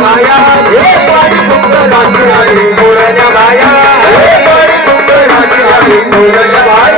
माया हे पाणी फक्त माया Nhiệt.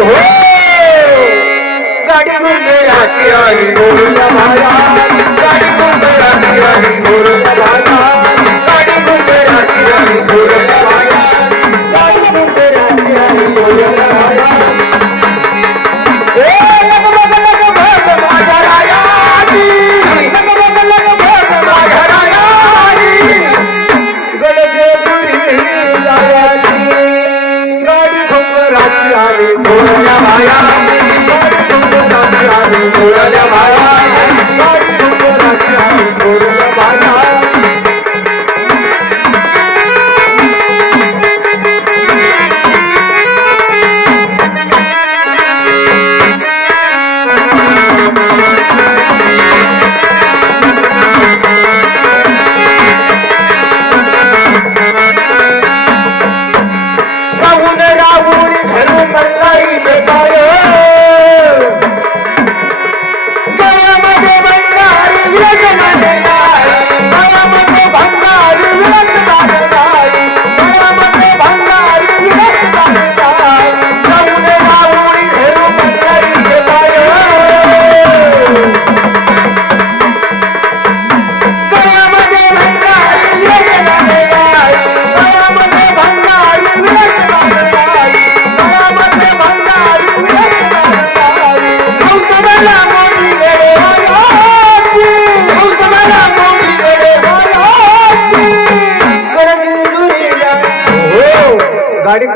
हो। गाड़ी में मेरा चिरागी गोल महाराज गाड़ी में मेरा चिरागी गोल महाराज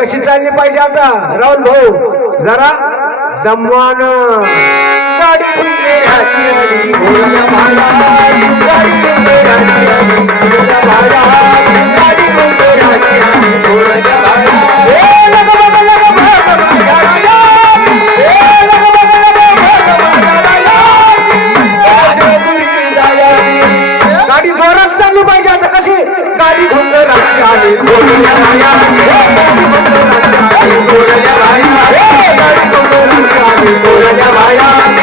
कशी चालली पाहिजे आता राहुल भाऊ जरा दमवान गाडी जोरात चालली पाहिजे आता कशी गाडी गुंड राज़ी हरी बोल महाराज काली गुंड राज़ी हरी बोल महाराज